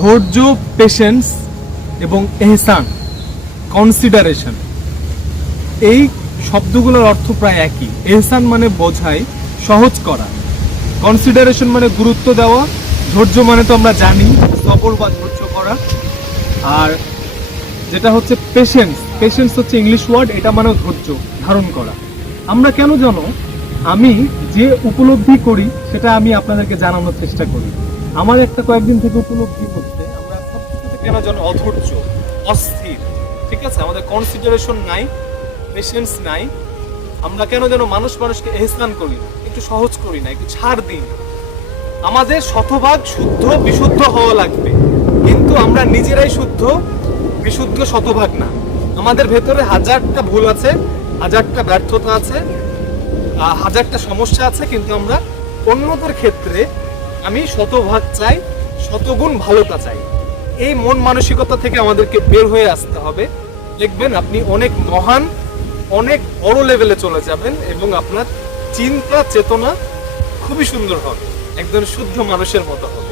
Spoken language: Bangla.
ধৈর্য পেশেন্স এবং এহসান কনসিডারেশন এই শব্দগুলোর অর্থ প্রায় একই। এহসান মানে বোঝায় সহজ করা। কনসিডারেশন মানে গুরুত্ব দেওয়া। ধৈর্য মানে তো আমরা জানি সবর বা ধৈর্য করা। আর যেটা হচ্ছে পেশেন্স পেশেন্স হচ্ছে ইংলিশ ওয়ার্ড এটা মানে ধৈর্য ধারণ করা। আমরা কেন জানো, আমি যে উপলব্ধি করি, সেটা আমি আপনাদেরকে জানানোর চেষ্টা করি। আমার একটা কয়েকদিন থেকে উপলব্ধি করতে আমরা সব কিছুতে কেন যেন অধৈর্য, অস্থির, ঠিক আছে? আমাদের কনসিডারেশন নাই পেশেন্স নাই। আমরা কেন যেন মানুষ মানুষকে এহসান করি একটু সহজ করি না, একটু ছাড় আমাদের শতভাগ শুদ্ধ, বিশুদ্ধ হওয়া লাগবে। কিন্তু আমরা নিজেরাই শুদ্ধ, বিশুদ্ধ শতভাগ না। আমাদের ভেতরে হাজারটা ভুল আছে, হাজারটা ব্যর্থতা আছে হাজারটা সমস্যা আছে, কিন্তু আমরা অন্যদের ক্ষেত্রে আমি শতভাগ চাই, শতগুণ ভালোটা চাই। এই মন মানসিকতা থেকে আমাদেরকে বের হয়ে আসতে হবে। দেখবেন আপনি অনেক মহান, অনেক বড় লেভেলে চলে যাবেন এবং আপনার চিন্তা, চেতনা খুবই সুন্দর হবে। একজন শুদ্ধ মানুষের মতো হবে।